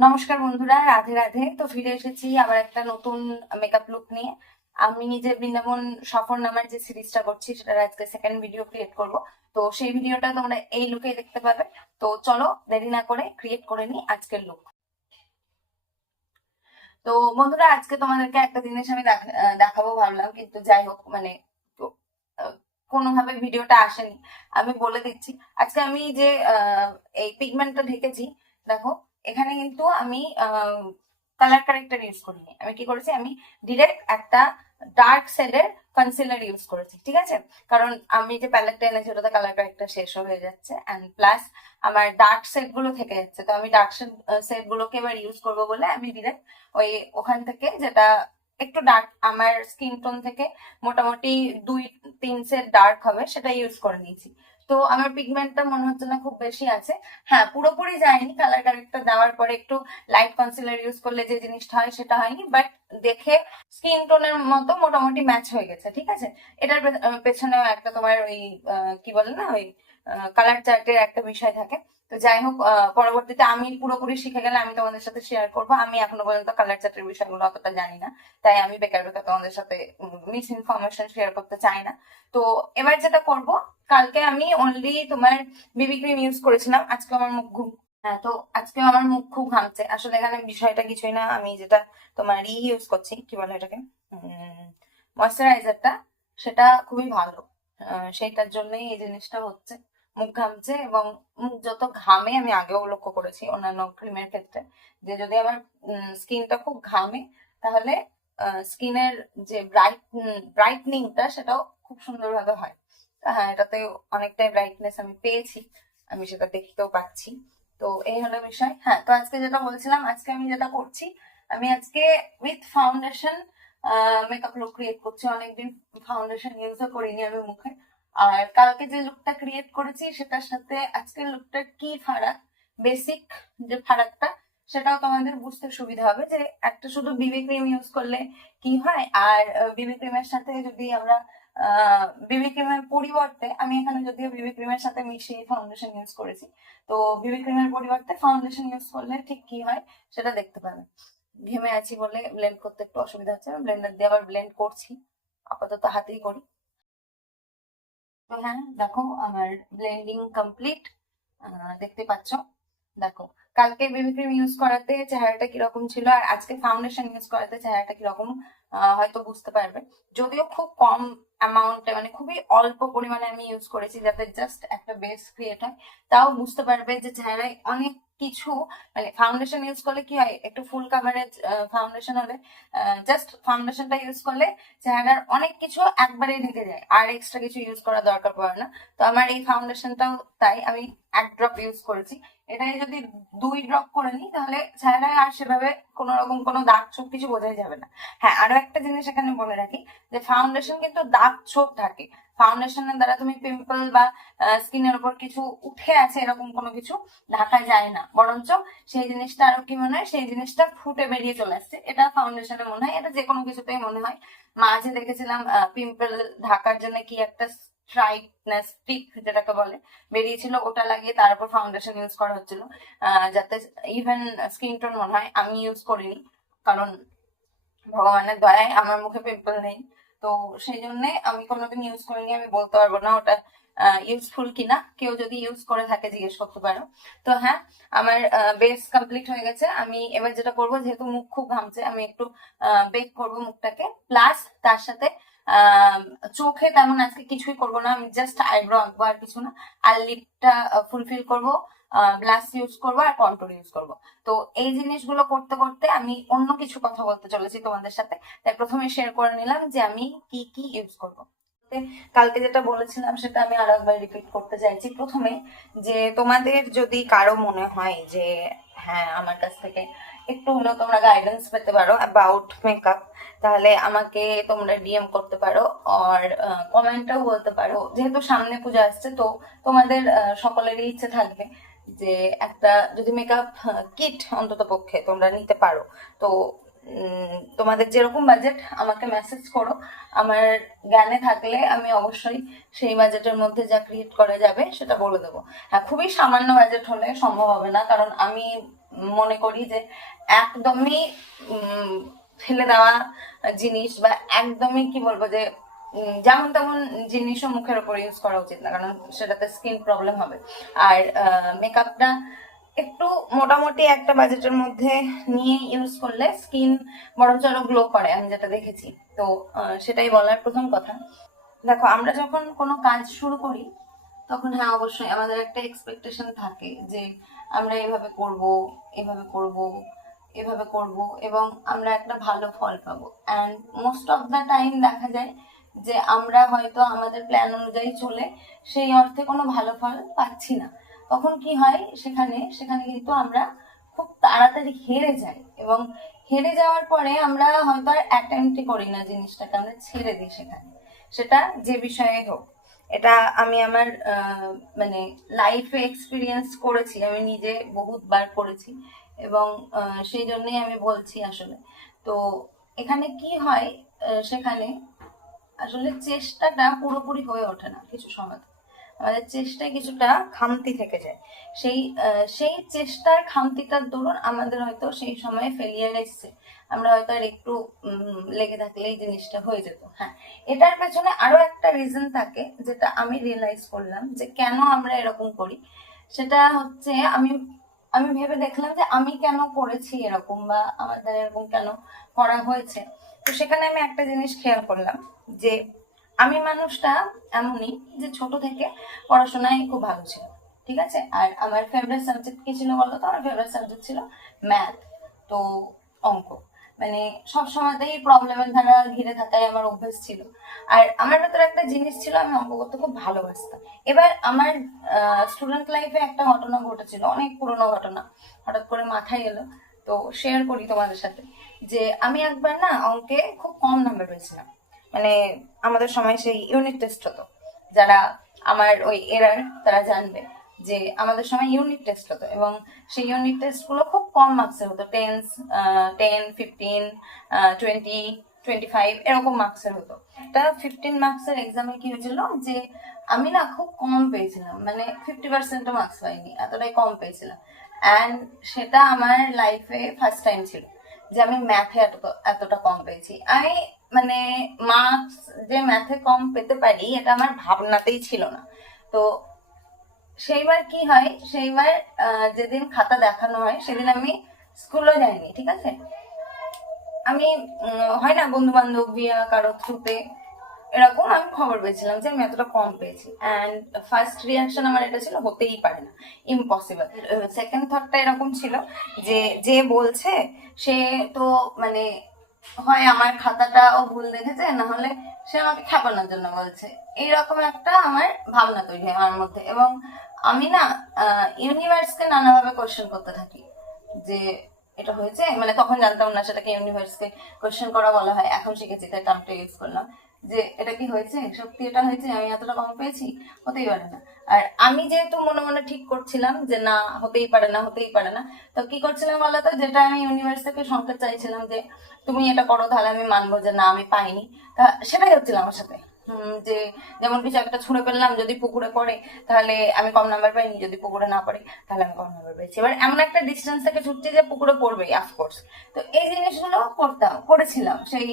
নমস্কার বন্ধুরা, রাধে রাধে। তো ফিরে এসেছি আবার একটা নতুন মেকআপ লুক নিয়ে। আমি নিজে বৃন্দাবন সফর নামের যে সিরিজটা করছি সেটার আজকে সেকেন্ড ভিডিও ক্রিয়েট করব। তো সেই ভিডিওটা তোমরা এই লুকে দেখতে পাবে। তো চলো দেরি না করে ক্রিয়েট করে নিই আজকের লুক। তো বন্ধুরা, আজকে তোমাদেরকে একটা জিনিস আমি দেখাবো ভাবলাম, কিন্তু যাই হোক মানে তো আহ, কোনোভাবে ভিডিওটা আসেনি। আমি বলে দিচ্ছি, আজকে আমি যে এই পিগমেন্টটা ঢেকেছি, দেখো এখানে কিন্তু আমি কালার কারেক্টার ইউজ করিনি। আমি কি করেছি, আমি ডিরেক্ট একটা ডার্ক শেডের কনসিলার ইউজ করেছি, ঠিক আছে? কারণ আমি যে প্যালেটটা এনেছি ওটাতে কালার কারেক্টার শেষ হয়ে যাচ্ছে, অ্যান্ড প্লাস আমার ডার্ক শেড গুলো থেকে যাচ্ছে। তো আমি ডার্ক শেড গুলোকে এবার ইউজ করবো বলে আমি ডিরেক্ট ওই ওখান থেকে যেটা একটু ডার্ক আমার স্কিন টোন থেকে মোটামুটি 2-3 শেড ডার্ক হবে সেটা ইউজ করে নিয়েছি। তো আমার পিগমেন্টটা মনে হচ্ছে না খুব বেশি আছে। হ্যাঁ, পুরোপুরি যায়নি, কালার কারেক্টর দেওয়ার পরে একটু লাইট কনসিলার ইউজ করলে যে জিনিসটা হয় সেটা হয়নি, বাট দেখে স্কিন টোনের মতো মোটামুটি ম্যাচ হয়ে গেছে, ঠিক আছে? এটার পেছনেও একটা তোমার ওই কি বলে না, ওই কালার চার্টের একটা বিষয় থাকে। তো যাই হোক, পরবর্তীতে আমি পুরোপুরি শিখে গেলে আমি তোমাদের সাথে শেয়ার করবো। আমি এখনো পর্যন্ত কালার চার্টের বিষয়গুলো অতটা জানি না, তাই আমি বেকার বেকার তোমাদের সাথে মিস ইনফরমেশন শেয়ার করতে চাই না। তো এবার যেটা করব, কালকে আমি অনলি তোমার বিবি ক্রিম ইউজ করেছিলাম, আজকে আমার মুখ হ্যাঁ, তো আজকে আমার মুখ খুব ঘামছে। আসলে এখানে বিষয়টা কিছুই না, আমি যেটা তোমার ইউজ করছি, কি বলে এটাকে, ময়শ্চারাইজারটা, সেটা খুবই ভালো। সেইটার জন্যই এই জিনিসটা হচ্ছে, মুখ ঘামছে। এবং মুখ যত ঘামে, আমি আগেও লক্ষ্য করেছি অন্যান্য ক্রিমের ক্ষেত্রে, যে যদি আমার স্কিনটা খুব ঘামে তাহলে স্কিনের যে ব্রাইটনিংটা সেটাও খুব সুন্দরভাবে হয়। হ্যাঁ, এটাতে অনেকটাই ব্রাইটনেস আমি পেয়েছি, আমি সেটা দেখতেও পাচ্ছি। তো এই হলো বিষয়। হ্যাঁ, তো আজকে যেটা বলছিলাম, আজকে আমি যেটা করছি, আমি আজকে with foundation makeup look create করছি। অনেকদিন ফাউন্ডেশন ইউজও করিনি আমি মুখে। আর কালকে যে লুকটা ক্রিয়েট করেছি সেটার সাথে আজকের লুকটার কি ফারাক, বেসিক যে ফারাকটা, সেটাও তোমাদের বুঝতে সুবিধা হবে যে একটা শুধু বিবি ক্রিম ইউজ করলে কি হয়, আর বিবি ক্রিমের সাথে যদি আমরা বিবি ক্রিমের পরিবর্তে, আমি এখানে যদিও বিবি ক্রিমের সাথে মিশিয়ে ফাউন্ডেশন ইউজ করেছি, তো বিবি ক্রিমের পরিবর্তে ফাউন্ডেশন ইউজ করলে ঠিক কি হয় সেটা দেখতে পাবে। ঘেমে আছি বলে ব্লেন্ড করতে একটু অসুবিধা হচ্ছে, আমি ব্লেন্ডার দিয়ে আবার ব্লেন্ড করছি, আপাতত হাতেই করি। তো হ্যাঁ, দেখো আমার ব্লেন্ডিং কমপ্লিট, দেখতে পাচ্ছ। দেখো, কালকে বেবি ক্রিম ইউজ করাতে চেহারাটা কিরকম ছিল, আর আজকে ফাউন্ডেশন ইউজ করাতে চেহারাটা কিরকম হয়তো বুঝতে পারবে। যদিও খুব কম অ্যামাউন্টে, মানে খুবই অল্প পরিমাণে আমি ইউজ করেছি যাতে জাস্ট একটা বেস ক্রিয়েট হয়, তাও বুঝতে পারবে যে চেহারায় অনেক কিছু, মানে ফাউন্ডেশন ইউজ করলে কি হয়, একটু ফুল কাভারেজ ফাউন্ডেশন হলে, জাস্ট ফাউন্ডেশনটা ইউজ করলে চেহারার অনেক কিছু একবারে ঢেকে যায়, আর এক্সট্রা কিছু ইউজ করার দরকার পড়ে না। তো আমার এই ফাউন্ডেশনটাও তাই, আমি 1 ড্রপ ইউজ করেছি। এটাই যদি 2 ড্রপ করে নিই তাহলে চেহারায় আর সেভাবে কোনো রকম কোনো দাগ ছোপ কিছু বোঝাই যাবে না। হ্যাঁ, আরো একটা জিনিস এখানে বলে রাখি, যে ফাউন্ডেশন কিন্তু দাগ ছোপ থাকে, ফাউন্ডেশনের দ্বারা তুমি পিম্পল বা স্কিনের উপর কিছু উঠে আছে এরকম কোনো কিছু ঢাকা যায় না, বরঞ্চ সেই জিনিসটা আরো কি মনে হয়, সেই জিনিসটা ফুটে বেরিয়ে চলে আসছে। এটা ফাউন্ডেশনে মনে হয়, এটা যে কোনো কিছুতেই মনে হয়। মাঝে দেখেছিলাম পিম্পল ঢাকার জন্য কি একটা স্ট্রাইটনেস স্টিক যেটাকে বলে বেরিয়েছিল, ওটা লাগিয়ে তারপর ফাউন্ডেশন ইউজ করা হচ্ছিল, যাতে ইভেন স্কিন টোন মনে হয়। আমি ইউজ করিনি, কারণ ভগবানের দয়ায় আমার মুখে পিম্পল নেই। তো সেই জন্য আমি কোনোদিন ইউজ করিনি, আমি বলতে পারবো না ওটা ইউজফুল কিনা। কেউ যদি ইউজ করে থাকে জিজ্ঞেস করতে পারো। তো হ্যাঁ, আমার বেস কমপ্লিট হয়ে গেছে। আমি এবার যেটা করবো, যেহেতু মুখ খুব ঘামছে, আমি একটু বেক করবো মুখটাকে, প্লাস তার সাথে চোখে তেমন আজকে কিছুই করবো না, আমি জাস্ট আইব্রো আঁকবো আর কিছু না। আর লিপটা ফুলফিল করবো, ব্লাশ ইউজ করবো আর কন্টুর ইউজ করবো। তো এই জিনিসগুলো করতে করতে আমি অন্য কিছু কথা বলতে চলেছি তোমাদের সাথে, তাই প্রথমে শেয়ার করে নিলাম যে আমি কি কি ইউজ করবো। কালকে যেটা বলেছিলাম সেটা আমি আরো একবার রিপিট করতে চাইছি প্রথমে, যে তোমাদের যদি কারো মনে হয় যে হ্যাঁ, আমার কাছ থেকে একটু হলেও তোমরা গাইডেন্স পেতে পারো অ্যাবাউট মেকআপ, তাহলে আমাকে তোমরা ডিএম করতে পারো, আর কমেন্টটাও বলতে পারো। যেহেতু সামনে পূজা আসছে, তো তোমাদের সকলেরই ইচ্ছে থাকবে যে একটা যদি মেকআপ কিট অন্তত পক্ষে তোমরা নিতে পারো। তো তোমাদের যেরকম বাজেট আমাকে মেসেজ করো, আমার জ্ঞানে থাকলে আমি অবশ্যই সেই বাজেটের মধ্যে যা ক্রিয়েট করা যাবে সেটা বলে দেবো। হ্যাঁ, খুবই সামান্য বাজেট হলে সম্ভব হবে না, কারণ আমি মনে করি যে একদমই ফেলে দেওয়া জিনিস বা একদমই কি বলবো যে যেমন তেমন জিনিসও মুখের উপর ইউজ করা উচিত না, কারণ সেটাতে স্কিন প্রবলেম হবে। আর মেকআপটা একটু মোটামুটি একটা বাজেটের মধ্যে নিয়ে ইউজ করলে স্কিন বরঞ্চ আরো গ্লো করে, আমি যেটা দেখেছি। তো সেটাই বলার প্রথম কথা। দেখো, আমরা যখন কোনো কাজ শুরু করি তখন হ্যাঁ অবশ্যই আমাদের একটা এক্সপেকটেশন থাকে যে আমরা এভাবে করব, এভাবে করব, এভাবে করব, এবং আমরা একটা ভালো ফল পাবো। And most of the time দেখা যায় যে আমরা হয়তো আমাদের প্ল্যান অনুযায়ী চলে সেই অর্থে কোনো ভালো ফল পাচ্ছি না। তখন কি হয়, সেখানে সেখানে কিন্তু আমরা খুব তাড়াতাড়ি হেরে যাই, এবং হেরে যাওয়ার পরে আমরা হয়তো আর অ্যাটেম্পটই করি না জিনিসটাকে, আমরা ছেড়ে দিই সেখানে, সেটা যে বিষয়ে হোক। এটা আমি আমার মানে লাইফে এক্সপিরিয়েন্স করেছি, আমি নিজে বহুতবার করেছি, এবং সেই জন্যই আমি বলছি আসলে। তো এখানে কি হয়, সেখানে আসলে চেষ্টাটা পুরোপুরি হয়ে ওঠে না কিছু সময়, আমাদের চেষ্টায় কিছুটা খামতি থেকে যায়। সেই চেষ্টার খামতিটার দরুন আমাদের হয়তো সেই সময় ফেলিয়ার এসছে, আমরা হয়তো আর একটু লেগে থাকলে এই জিনিসটা হয়ে যেত। হ্যাঁ, এটার পেছনে আরো একটা রিজন থাকে যেটা আমি রিয়েলাইজ করলাম যে কেন আমরা এরকম করি। সেটা হচ্ছে আমি আমি ভেবে দেখলাম যে আমি কেন করেছি এরকম, বা আমাদের এরকম কেন করা হয়েছে। তো সেখানে আমি একটা জিনিস খেয়াল করলাম যে আমি মানুষটা এমনই যে ছোট থেকে পড়াশোনায় খুব ভালো ছিল, ঠিক আছে। আর আমার ফেভারিট সাবজেক্ট কি ছিল বলতো? আমার ফেভারিট সাবজেক্ট ছিল ম্যাথ, তো অঙ্ক। মানে সব সময়তেই প্রবলেমের ধারা ঘিরে থাকাই আমার অভ্যেস ছিল। আর আমার ভেতরে একটা জিনিস ছিল, আমি অঙ্ক করতে খুব ভালোবাসতাম। এবার আমার স্টুডেন্ট লাইফে একটা ঘটনা ঘটেছিল, অনেক পুরোনো ঘটনা, হঠাৎ করে মাথায় এলো, তো শেয়ার করি তোমাদের সাথে। যে আমি একবার না অঙ্কে খুব কম নাম্বার পেয়েছিলাম। মানে আমাদের সময় সেই ইউনিট টেস্ট হতো, যারা আমার ওই এরার তারা জানবে যে আমাদের সময় ইউনিট টেস্ট হতো, এবং সেই ইউনিট টেস্ট গুলো খুব কম মার্কসের হতো, 10, 15, 20, 25 এরকম মার্কসের হতো। একটা 15 মার্কসের এক্সামে কি হয়েছিল যে আমি না খুব কম পেয়েছিলাম, মানে 50%ও মার্কস পাইনি, এতটাই কম পেয়েছিলাম। অ্যান্ড সেটা আমার লাইফে ফার্স্ট টাইম ছিল যে আমি ম্যাথে এতটা কম পেয়েছি। আমি মানে মার্কস যে ম্যাথে কম পেতে পারি এটা আমার ভাবনাতেই ছিল না। তো সেইবার কি হয়, সেইবার যেদিন খাতা দেখানো হয় সেদিন আমি স্কুলে যাইনি, ঠিক আছে। আমি হয় না বন্ধু বান্ধব বিয়া কারো থ্রুতে এরকম আমি খবর পেয়েছিলাম যে আমি এতটা কম পেয়েছি। অ্যান্ড ফার্স্ট রিয়াকশন আমার এটা ছিল হতেই পারে না, ইম্পসিবল। সেকেন্ড থটটা এরকম ছিল যে যে বলছে সে তো মানে হয় আমার খাতাটাও ভুল দেখেছে, না হলে সে আমাকে খেপানোর জন্য বলছে, এইরকম একটা আমার ভাবনা তৈরি হয় আমার মধ্যে। এবং আমি না ইউনিভার্সকে নানাভাবে কোয়েশ্চেন করতে থাকি যে এটা হয়েছে, মানে তখন জানতাম না সেটাকে ইউনিভার্সকে কোয়েশ্চেন করা বলা হয়, এখন শিখেছি তাই টার্মটা ইউজ করলাম যে এটা কি হয়েছে, সত্যি এটা হয়েছে, আমি এতটা কম পেয়েছি, হতেই পারে না। আর আমি যেহেতু মনে মনে ঠিক করছিলাম যে না হতেই পারে না, হতেই পারে না, তো কি করছিলাম বলতো, যেটা আমি ইউনিভার্স থেকে সংকেত চাইছিলাম যে তুমি এটা করো তাহলে আমি মানবো যে না আমি পাইনি, তা সেটাই হচ্ছিল আমার সাথে। যে যেমন কিছু একটা ছুঁড়ে ফেললাম, যদি পুকুরে পড়ে তাহলে আমি কম নাম্বার পাইনি, যদি পুকুরে না পড়ে তাহলে আমি কম নাম্বার পেয়েছি। এবার এমন একটা ডিস্টেন্স থেকে ছুটছি যে পুকুরে পড়বেই অফকোর্স। তো এই জিনিসগুলো করেছিলাম সেই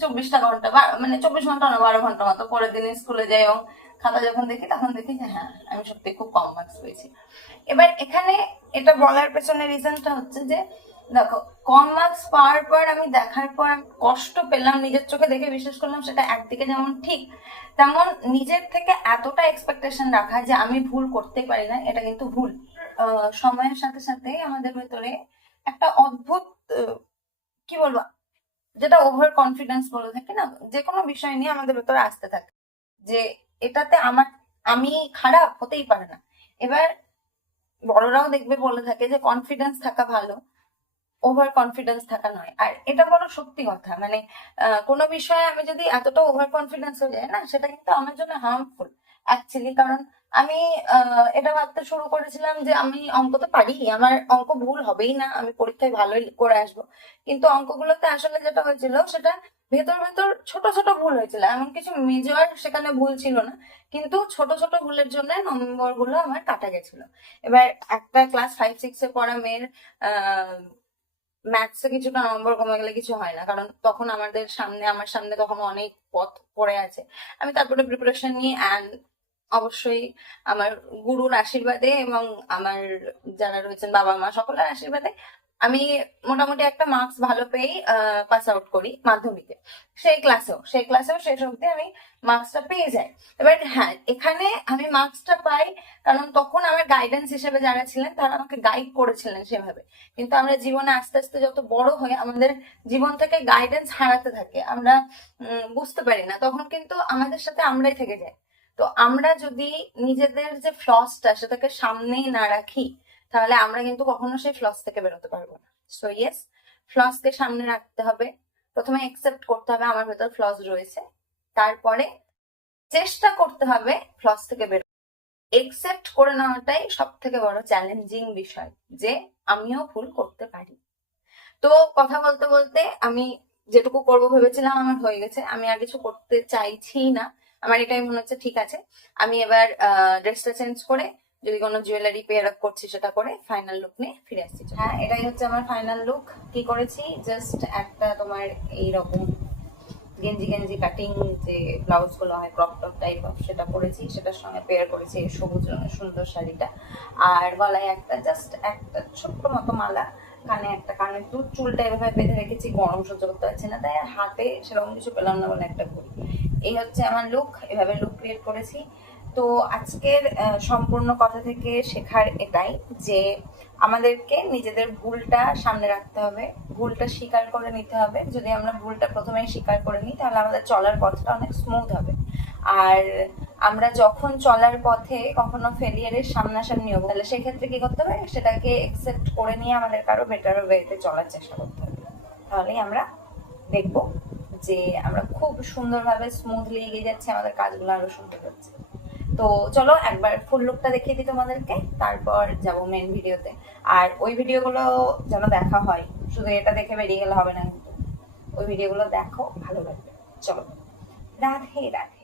24টা ঘন্টা, বা মানে 24 ঘন্টা না, 12 ঘন্টা মতো। পরের দিন স্কুলে যাই এবং খাতা যখন দেখি তখন দেখি যে হ্যাঁ আমি সত্যি খুব কম মার্কস পেয়েছি। এবার এখানে এটা বলার পেছনে রিজনটা হচ্ছে যে দেখো, কম মার্কস পাওয়ার পর আমি দেখার পর আমি কষ্ট পেলাম, নিজের চোখে দেখে বিশ্বাস করলাম, সেটা একদিকে যেমন ঠিক, তেমন নিজের থেকে এতটা এক্সপেকটেশন রাখা যে আমি ভুল করতে পারি না, এটা কিন্তু ভুল। সময়ের সাথে সাথে আমাদের ভেতরে একটা অদ্ভুত কি বলবো, যেটা ওভার কনফিডেন্স বলে থাকে না, যে কোনো বিষয় নিয়ে আমাদের ভেতরে আসতে থাকে যে এটাতে আমি খারাপ, হতেই পারে না। এবার বড়রাও দেখবে বলে থাকে যে কনফিডেন্স থাকা ভালো, ওভার কনফিডেন্স থাকা নয়। আর এটা বড় সত্যি কথা, মানে কোনো বিষয়ে আমি যদি এতটা ওভার কনফিডেন্স হয়ে যায় না, সেটা কিন্তু আমার জন্য হার্মফুল অ্যাকচুয়ালি। কারণ আমি এটা ভাবতে শুরু করেছিলাম যে আমি অঙ্ক তো পারি, আমার অঙ্ক ভুল হবেই না, আমি পরীক্ষায় ভালোই করে আসবো। কিন্তু অঙ্কগুলোতে আসলে যেটা হয়েছিল সেটা ভেতর ভেতর ছোট ছোট ভুল হয়েছিল, এমন কিছু মেজর সেখানে ভুল ছিল না, কিন্তু ছোট ছোট ভুলের জন্য নম্বর গুলো আমার কাটা গেছিল। এবার একটা ক্লাস 5-6 এ পড়া মেয়ের ম্যাথসে কিছুটা নম্বর কমে গেলে কিছু হয় না, কারণ তখন আমার সামনে তখন অনেক পথ পড়ে আছে। আমি তারপরে প্রিপারেশন নিয়ে অবশ্যই আমার গুরুর আশীর্বাদে এবং আমার যারা রয়েছেন বাবা মা সকলের আশীর্বাদে আমি মোটামুটি একটা মার্কস ভালো পেয়েই পাস আউট করি মাধ্যমিকে। সেই ক্লাসেও শেষ অবধি আমি মার্কসটা পেয়ে যাই। এবার হ্যাঁ, এখানে আমি মার্কসটা পাই কারণ তখন আমার গাইডেন্স হিসেবে যারা ছিলেন তারা আমাকে গাইড করেছিলেন সেভাবে। কিন্তু আমরা জীবনে আস্তে আস্তে যত বড় হয়ে আমাদের জীবন থেকে গাইডেন্স হারাতে থাকে, আমরা বুঝতে পারি না, তখন কিন্তু আমাদের সাথে আমরাই থেকে যাই। তো আমরা যদি নিজেদের যে ফ্লসটা সেটাকে সামনেই না রাখি, তাহলে আমরা কিন্তু কখনো সেই ফ্লস থেকে বেরোতে পারবো না। সো ইয়েস, ফ্লসকে সামনে রাখতে হবে, প্রথমে একসেপ্ট করতে হবে আমার ভেতর ফ্লস রয়েছে, তারপরে চেষ্টা করতে হবে ফ্লস থেকে বেরো। একসেপ্ট করে নেওয়াটাই সব থেকে বড় চ্যালেঞ্জিং বিষয়, যে আমিও ভুল করতে পারি। তো কথা বলতে বলতে আমি যেটুকু করবো ভেবেছিলাম আমার হয়ে গেছে, আমি আর কিছু করতে চাইছি না। আমার এটাই মনে হচ্ছে ঠিক আছে, আমি এবার ড্রেসটা চেঞ্জ করে যদি কোনো জুয়েলারি পেয়ার আপ করছি সেটা করে ফাইনাল লুক নিয়ে ফিরে আসছি। হ্যাঁ, এটাই হচ্ছে আমার ফাইনাল লুক। কি করেছি, জাস্ট একটা তোমার এইরকম গেঞ্জি গেঞ্জি কাটিং যে ব্লাউজ গুলো হয় ক্রপ টপ টাইপ অফ, সেটা পরেছি, সেটার সঙ্গে পেয়ার করেছি এই সবুজ রঙের সুন্দর শাড়িটা, আর গলায় একটা জাস্ট একটা ছোট্ট মতো মালা, কানে একটা কানের দুল, চুলটা এভাবে বেঁধে রেখেছি, গরম সহ্য করতে পারছি না তাই, হাতে সেরকম কিছু পেলাম না বলে একটা ঘড়ি। এই হচ্ছে আমার লুক, এভাবে লুক ক্রিয়েট করেছি। তো আজকের সম্পূর্ণ কথা থেকে শেখার এটাই যে আমাদেরকে নিজেদের ভুলটা সামনে রাখতে হবে, ভুলটা স্বীকার করে নিতে হবে। যদি আমরা ভুলটা প্রথমেই স্বীকার করে নিই তাহলে আমাদের চলার পথটা অনেক স্মুথ হবে। আর আমরা যখন চলার পথে কখনো ফেলিয়ারের সামনাসামনি হবো, তাহলে সেক্ষেত্রে কি করতে হবে, সেটাকে একসেপ্ট করে নিয়ে আমাদের কারো বেটার ওয়েতে চলার চেষ্টা করতে হবে। তাহলেই আমরা দেখবো যে আমরা খুব সুন্দরভাবে স্মুথলি এগিয়ে যাচ্ছি, আমাদের কাজগুলো আরো সুন্দর হচ্ছে। তো চলো একবার ফুল লুকটা দেখিয়ে দিই তোমাদেরকে, তারপর যাবো মেন ভিডিওতে। আর ওই ভিডিওগুলো যেন দেখা হয়, শুধু এটা দেখে বেরিয়ে গেলে হবে না, কিন্তু ওই ভিডিওগুলো দেখো, ভালো লাগবে। চলো, রাধে রাধে।